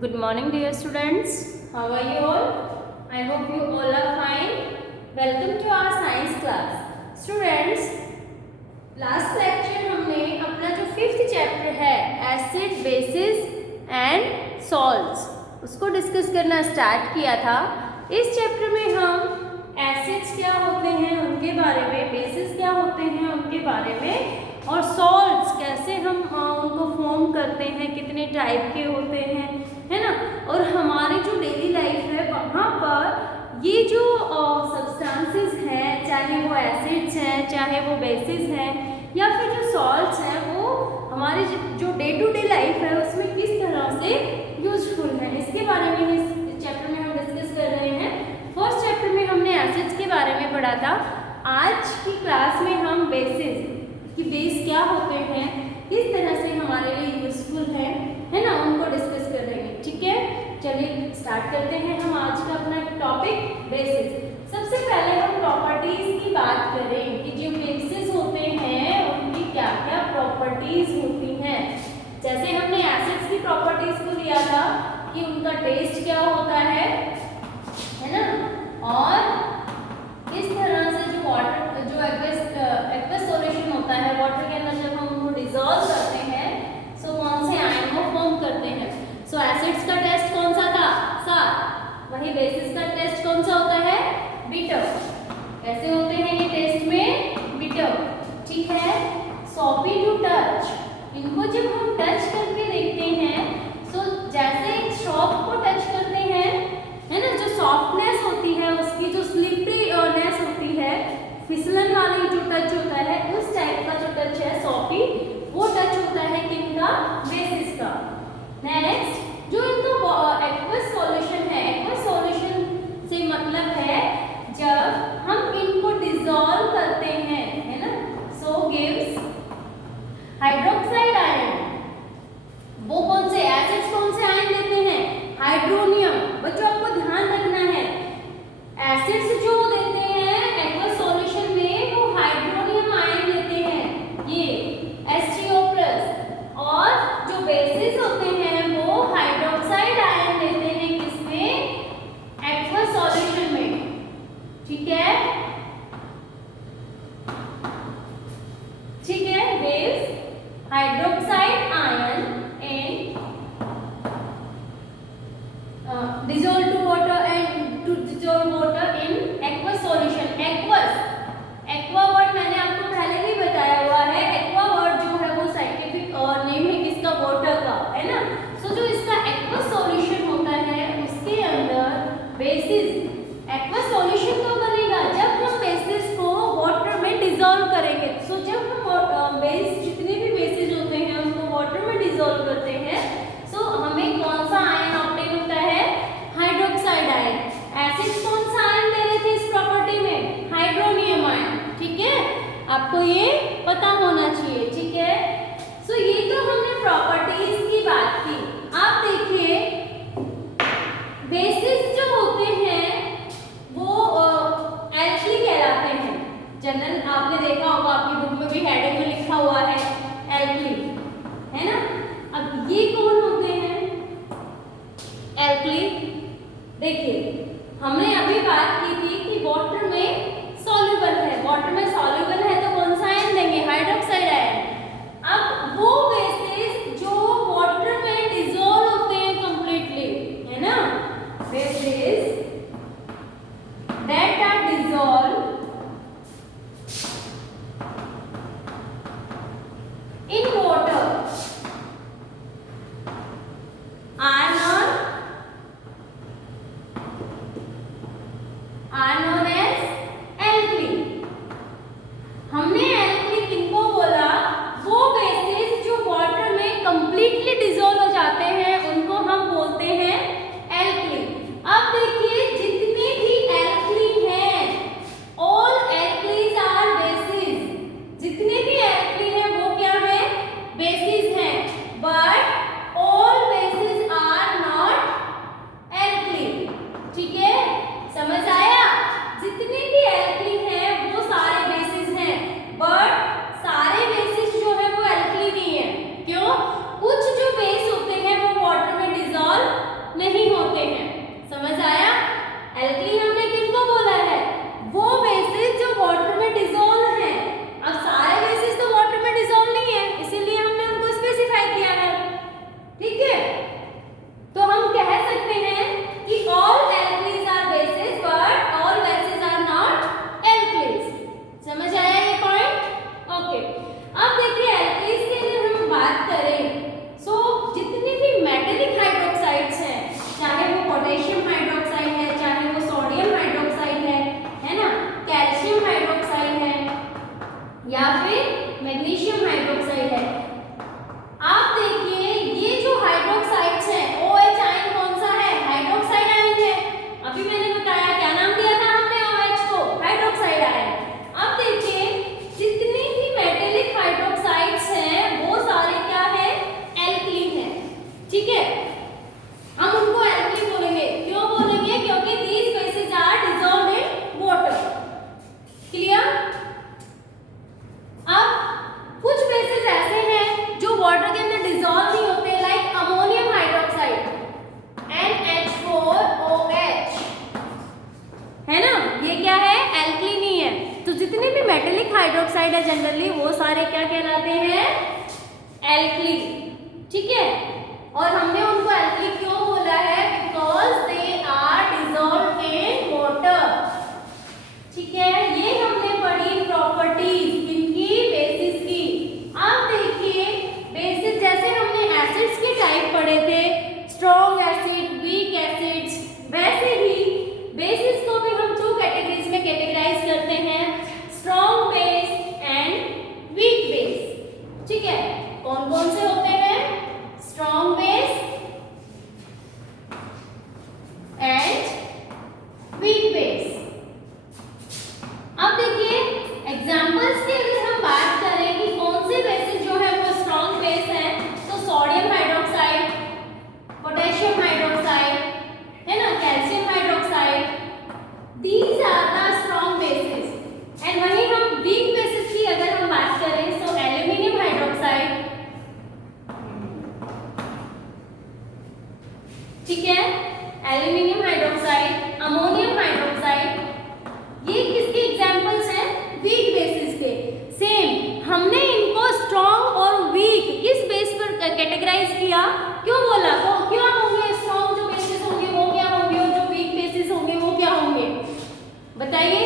Good morning, dear students. How are you all? I hope you all are fine. Welcome to our science class. Students, last lecture हमने अपना जो fifth chapter है acid, basis and salts उसको discuss करना start किया था. इस chapter में हम एसिड्स क्या होते हैं उनके बारे में, बेसिस क्या होते हैं उनके बारे में, और सॉल्ट्स कैसे हम उनको फॉर्म करते हैं, कितने टाइप के होते हैं, है ना. और हमारी जो डेली लाइफ है वहाँ पर ये जो सब्सटेंसेस हैं, चाहे वो एसिड्स हैं, चाहे वो बेसिस हैं, या फिर जो सॉल्ट्स हैं, वो हमारे जो डे टू डे लाइफ है उसमें किस तरह से यूजफुल है, इसके बारे में इस चैप्टर में हम डिस्कस कर रहे हैं. फर्स्ट चैप्टर में हमने एसिड्स के बारे में पढ़ा था. आज की क्लास में हम बेसिस कि बेस क्या होते हैं, किस तरह से हमारे लिए यूजफुल है ना, उनको डिस्कस कर रहे हैं. ठीक है, चलिए स्टार्ट करते हैं हम आज का अपना टॉपिक बेसिस. सबसे पहले हम प्रॉपर्टीज की बात करें कि जो बेसिस होते हैं उनकी क्या क्या प्रॉपर्टीज होती हैं. जैसे हमने एसिड्स की प्रॉपर्टीज को लिया था कि उनका टेस्ट क्या होता है ना, और किस तरह से जो वाटर जो एक्वस सॉल्यूशन होता है, वाटर के अंदर जब हम उनको डिसॉल्व करते हैं सो कौन से आयन को फॉर्म करते हैं. सो एसिड्स का टेस्ट कौन सा था, सार. वही बेसिस का टेस्ट कौन सा होता है, बिटर. कैसे होते हैं ये टेस्ट में, बिटर. ठीक है, सॉपी टू टच. इनको जब हम टच करके देखते हैं सो जैसे एक स्ट्रॉक को टच करते हैं, है ना, जो सॉफ्टनेस होती है उसकी, जो स्लिपरीनेस होती है, फिसलन वाली जो टच होता है, उस टाइप का जो टच है सॉपी, वो टच होता है किनका, बेसिस का. नेक्स्ट, जो इनका एक्वस सॉल्यूशन है, एक्वस सॉल्यूशन से मतलब है जब हम इनको डिसॉल्व करते हैं, है ना, सो गिव्स हाइड्रोक्साइड आयन. वो कौन से एसिड्स कौन से आयन देते हैं, हाइड्रोनियम. बच्चों आपको ध्यान रखना है, एसिड्स जो देते हैं एक्वस सॉल्यूशन में वो हाइड्रोनियम आयन देते हैं, ये H3O+, और जो बेसिस होते हैं वो हाइड्रोक्साइड आयन देते हैं किसमें, एक्वस सॉल्यूशन में. ठीक है, ठीक है, base hydroxide ion and dissolve to water and to dissolve water in aqueous solution. aqua word मैंने आपको पहले भी बताया हुआ है. aqua वर्ड जो है वो साइंटिफिक नेम है किसका, वाटर का, है ना. सो जो इसका aqueous solution होता है उसके अंदर बेसिस, aqueous solution कब बनेगा, जब हम बेसिस को वाटर में डिसॉल्व करेंगे. सो जब हम बेस जितने भी बेसिस होते हैं उनको वाटर में डिसॉल्व करते हैं सो हमें कौन सा आयन ऑब्टेन होता है, हाइड्रोक्साइड आयन. एसिड्स कौन सा आयन दे रहे थे इस प्रॉपर्टी में, हाइड्रोनियम आयन. ठीक है, आपको ये पता होना चाहिए. ठीक है, सो ये तो हमने प्रॉपर्टीज की बात की. आप देखिए बेसिस जो होते हैं वो एल्कली कहलाते हैं. जनरल आपने देखा होगा, आपकी बुक में भी हेडिंग में लिखा हुआ है एल्कली, है ना. अब ये कौन होते हैं एल्कली. देखिए हमने अभी बात की थी कि वाटर में सॉल्युबल है, वाटर में सॉल्युबल है तो कौन सा आयन देंगे, हाइड्रोक्साइड आयन. अब वो बेसिस जो वाटर में डिसॉल्व होते हैं कंप्लीटली, है ना, bases that are dissolve in water are है, हम उनको एल्कली बोलेंगे। क्यों बोलेंगे? क्योंकि these bases are dissolved in water। Clear? अब कुछ बेसिस ऐसे हैं जो वाटर के अंदर डिसॉल्व नहीं होते, लाइक अमोनियम हाइड्रोक्साइड NH4OH, है ना, ये क्या है? एल्कली नहीं है। तो जितने भी मेटेलिक हाइड्रोक्साइड है जनरली वो सारे क्या कहलाते हैं? एल्कली। ठीक है, और हमने उनको एल्कली क्यों बोला है? Because they are dissolved in water. ठीक है, ये हमने पढ़ी प्रॉपर्टीज इनकी बेसिस की। अब देखिए बेसिस, जैसे हमने एसिड्स के टाइप पढ़े थे, स्ट्रॉन्ग एसिड, वीक एसिड्स, वैसे ही बेसिस को भी हम 2 कैटेगरीज में कैटेगराइज करते हैं, strong base and weak base. ठीक है, कौन कौन से होते हैं? Strong base and weak base. अब देखिए एग्जांपल्स की अगर हम बात करें कि कौन से बेसिस जो है वो स्ट्रॉन्ग बेस है, तो सोडियम हाइड्रोक्साइड, पोटेशियम हाइड्रोक्साइड, है ना, calcium hydroxide, these are the strong bases. And वहीं हम वीक बेसिस की अगर हम बात करें तो एल्यूमिनियम हाइड्रोक्साइड, ठीक है, एल्यूमिनियम हाइड्रोक्साइड, अमोनियम हाइड्रोक्साइड, ये किसके एग्जांपल्स हैं? वीक बेसिस के। सेम हमने इनको स्ट्रॉन्ग और वीक किस बेस पर कैटेगराइज किया? क्यों बोला? तो क्या होंगे? स्ट्रॉन्ग जो बेसिस होंगे वो क्या होंगे, और जो वीक बेसिस होंगे वो क्या होंगे? बताइए।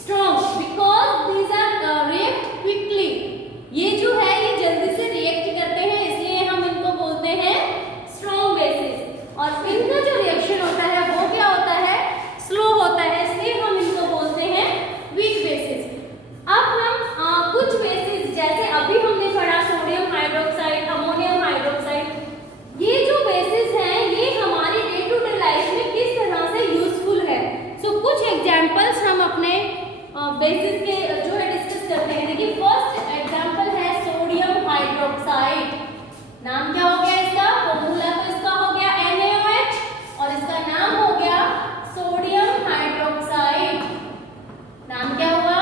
Strong because these are react quickly, ये जो है ये जल्दी से रिएक्ट करते हैं, इसलिए हम इनको बोलते हैं स्ट्रॉन्ग बेसिस। और इनका जो रिएक्शन होता है वो क्या होता है? स्लो होता है, इसलिए हम इनको बोलते हैं वीक बेसिस। अब हम कुछ बेसिस, जैसे अभी हमने पढ़ा सोडियम हाइड्रोक्साइड, अमोनियम हाइड्रोक्साइड, ये जो बेसिस हैं ये हमारी डे टू डे लाइफ में किस तरह से यूजफुल है। सो कुछ एग्जांपल्स हम अपने बेसिस के जो है डिस्कस करते हैं। देखिए फर्स्ट एग्जांपल है सोडियम हाइड्रोक्साइड। नाम क्या हो गया इसका? फॉर्मूला तो इसका हो गया NaOH और इसका नाम हो गया सोडियम हाइड्रोक्साइड। नाम क्या हुआ?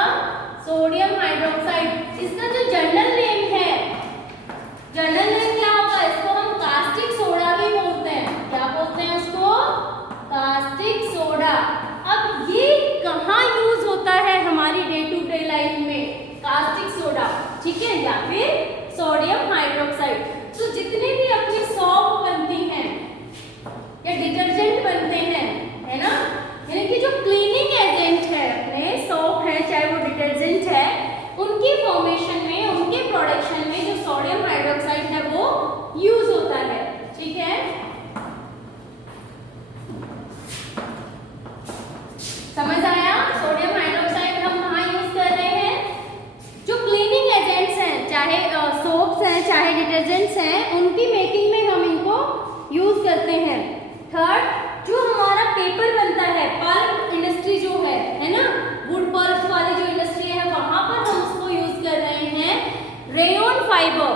Sodium hydroxide. इसका जो जनरल नेम है, जनरल नेम क्या होगा? इसको हम कास्टिक सोडा भी बोलते हैं। क्या बोलते हैं उसको? Caustic soda. अब ये कहाँ यूज होता है हमारी डे टू डे लाइफ में? कास्टिक सोडा, ठीक है, या फिर सोडियम हाइड्रोक्साइड। तो जितने भी अपनी सॉप बनती हैं या डिटर्जेंट बनते हैं, है ना, यानी कि जो क्लीनिंग एजेंट है, अपने सॉप है चाहे वो डिटर्जेंट है, उनकी फॉर्मेशन में, उनके प्रोडक्शन में जो सोडियम हाइड्रोक्साइड है वो यूज होता है। ठीक है, समझ आया? सोडियम हाइड्रोक्साइड हम कहाँ यूज कर रहे हैं? जो क्लीनिंग एजेंट्स हैं, चाहे सोप्स हैं चाहे डिटर्जेंट्स हैं, उनकी मेकिंग में हम इनको यूज करते हैं। थर्ड, जो हमारा पेपर बनता है, पल्प इंडस्ट्री जो है ना, वुड पल्प वाली जो इंडस्ट्री है, वहां पर हम उसको यूज कर रहे हैं रेयन फाइबर,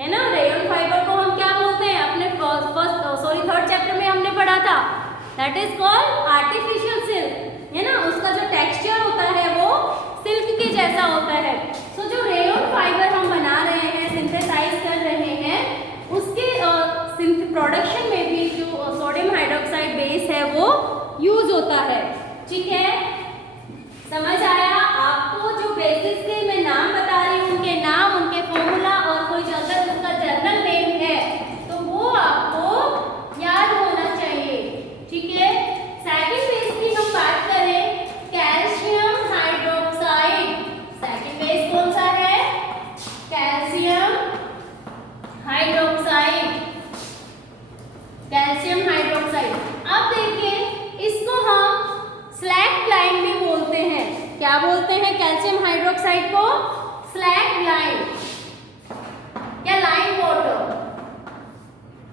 है ना। रेयन फाइबर को हम क्या बोलते हैं? अपने थर्ड चैप्टर में हमने पढ़ा था, that is called artificial silk, है ना। उसका जो टेक्सचर होता है वो सिल्क के जैसा होता है। सो जो रेयन फाइबर हम बना रहे हैं, सिंथेसाइज कर रहे हैं, उसके प्रोडक्शन में भी जो सोडियम हाइड्रोक्साइड बेस है वो यूज होता है। ठीक है, समझ आया आपको? जो बेसिस के मैं नाम बता रही हूँ, उनके नाम, उनके फॉर्मूला और कोई अगर उसका जनरल नेम है तो वो आपको याद होना चाहिए। ठीक है, सेकंड बेस की हम बात करें, कैल्शियम हाइड्रोक्साइड। सेकंड बेस कौन सा है? Calcium hydroxide. Calcium hydroxide. अब देखिए इसको हम स्लैक लाइन भी बोलते हैं। क्या बोलते हैं कैल्शियम हाइड्रोक्साइड को? स्लैक लाइन या लाइन वाटर,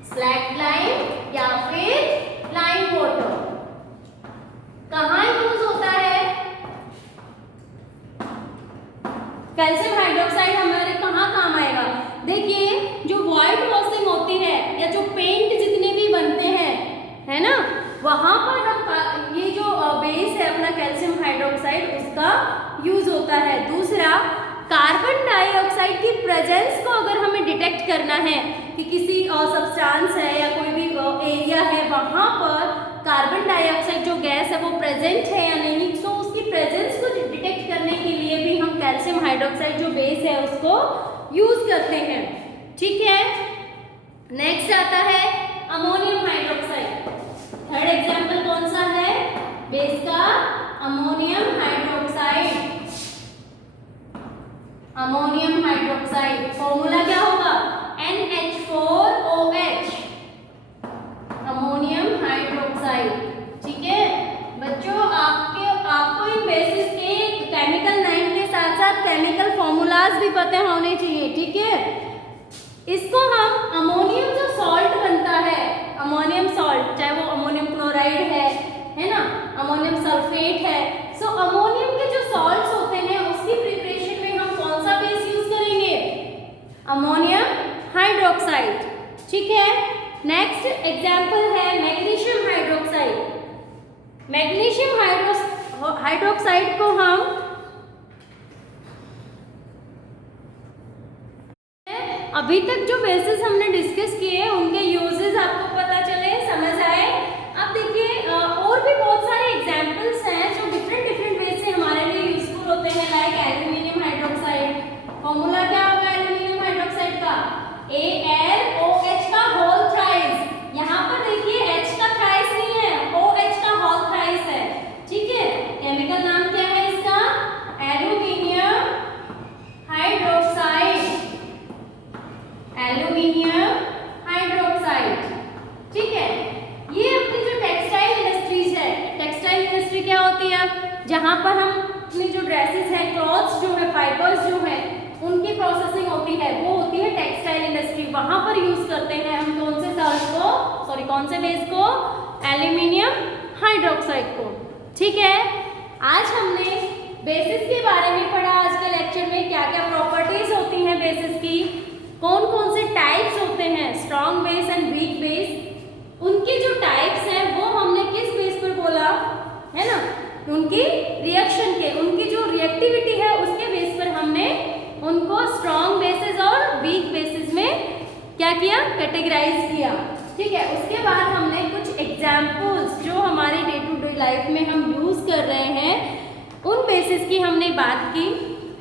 स्लैक लाइन या फिर लाइन वाटर। कहाँ यूज होता है कैल्शियम हाइड्रोक्साइड? हमारे कहाँ काम आएगा? देखिए जो व्हाइट वॉशिंग होती है या जो पेंट वहाँ पर हम ये जो बेस है अपना कैल्शियम हाइड्रोक्साइड उसका यूज होता है। दूसरा, कार्बन डाइऑक्साइड की प्रेजेंस को अगर हमें डिटेक्ट करना है कि किसी सब्सटेंस है या कोई भी एरिया है वहाँ पर कार्बन डाइऑक्साइड जो गैस है वो प्रेजेंट है या नहीं, तो उसकी प्रेजेंस को डिटेक्ट करने के लिए भी हम कैल्शियम हाइड्रोक्साइड जो बेस है उसको यूज करते हैं। ठीक है, नेक्स्ट आता है अमोनियम हाइड्रोक्साइड। थर्ड एग्जाम्पल कौन सा है बेस का? Ammonium hydroxide. Ammonium hydroxide formula क्या होगा? NH4OH, ammonium hydroxide. ठीक है बच्चों, आपको इन बेसिस के केमिकल नेम के साथ साथ केमिकल फॉर्मूलाज भी पता होने चाहिए। ठीक है, इसको हम अमोनियम जो सॉल्ट बनता है, अमोनियम सॉल्ट, चाहे वो अमोनियम क्लोराइड है ना, अमोनियम सल्फेट है, सो अमोनियम के जो सॉल्ट्स होते हैं उसकी प्रिपरेशन में हम कौन सा बेस यूज करेंगे? Ammonium hydroxide. ठीक है, नेक्स्ट एग्जाम्पल है मैग्नीशियम हाइड्रोक्साइड। मैग्नीशियम हाइड्रोक्साइड को हम अभी तक जो बेसिस हमने डिस्कस किए उनके यूजेस आपको पता चले, समझ आए। अब देखिए और भी बहुत सारे एग्जांपल्स हैं जो डिफरेंट वे से हमारे लिए यूजफुल होते हैं, लाइक एल्यूमिनियम हाइड्रोक्साइड। फॉर्मूला क्या होगा एल्यूमिनियम हाइड्रोक्साइड का? AlOH का होल थ्राइस। यहाँ पर देखिए H का थ्राइस नहीं है, OH का होल थ्राइस है। ठीक है, केमिकल नाम क्या है इसका? Aluminium hydroxide, aluminium hydroxide. ठीक है, ये अपनी जो टेक्सटाइल इंडस्ट्रीज है, टेक्सटाइल इंडस्ट्री क्या होती है? जहाँ पर हम अपनी जो ड्रेसेस हैं, क्लॉथ्स जो है, फाइबर्स जो है, उनकी प्रोसेसिंग होती है, वो होती है टेक्सटाइल इंडस्ट्री। वहाँ पर यूज करते हैं हम कौन से सॉल्ट को, सॉरी कौन से बेस को? एल्यूमिनियम हाइड्रोक्साइड को। ठीक है, आज हमने बेसिस के बारे में पढ़ा। आज के लेक्चर में क्या क्या प्रॉपर्टीज होती हैं बेसिस की, कौन कौन से टाइप्स होते हैं, strong base and weak base. उनके जो टाइप्स हैं वो हमने किस बेस पर बोला है ना, उनकी रिएक्शन के, उनकी जो रिएक्टिविटी है उसके बेस पर हमने उनको स्ट्रॉन्ग बेसिस और वीक बेसिस में क्या किया? कैटेगराइज किया। ठीक है, उसके बाद हमने कुछ एग्जाम्पल्स जो हमारे डे टू डे लाइफ में हम यूज कर रहे हैं उन बेसिस की हमने बात की,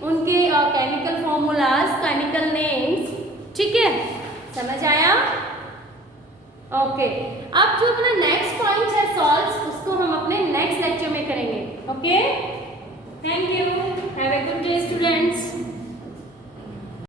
उनके केमिकल फॉर्मूलाज, केमिकल नेम्स। ठीक है, समझ आया? ओके, अब जो अपना नेक्स्ट पॉइंट है सॉल्ट्स, उसको हम अपने नेक्स्ट लेक्चर में करेंगे। Okay, thank you.